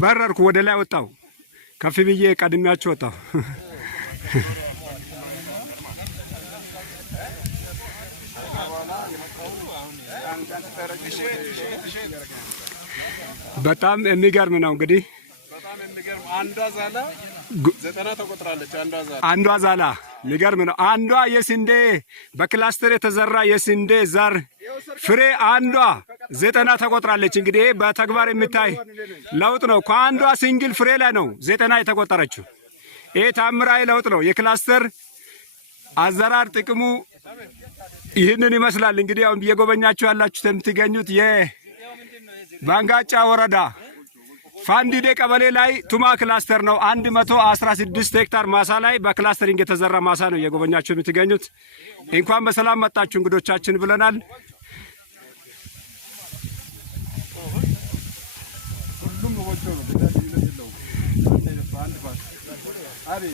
በረርኩ ወደ ላይ ወጣው ከፍ ብዬ ቀድሚያቸው ወጣው በጣም የሚገርም ነው እንግዲህ በጣም የሚገርም አንዷ ዛላ 90 ተቆጥራለች አንዷ ዛላ የሚገርም ነው አንዷ የስንዴ በክላስተር የተዘራ የስንዴ ዘር ፍሬ አንዷ 90 ተቆጥራለች እንግዲህ በተግባር የሚታይ ለውጥ ነው ከአንዷ ሲንግል ፍሬ ላይ ነው 90 የተቆጠረችው ይሄ ታምራዊ ለውጥ ነው የክላስተር አዘራር ጥቅሙ ይህንን ይመስላል እንግዲህ አሁን እየጎበኛችሁ ያላችሁ የምትገኙት የባንጋጫ ወረዳ ፋንዲዴ ቀበሌ ላይ ቱማ ክላስተር ነው 116 ሄክታር ማሳ ላይ በክላስተሪንግ የተዘራ ማሳ ነው እየጎበኛችሁ የምትገኙት እንኳን በሰላም መጣችሁ እንግዶቻችን ብለናል ሁሉም ወጆ ነው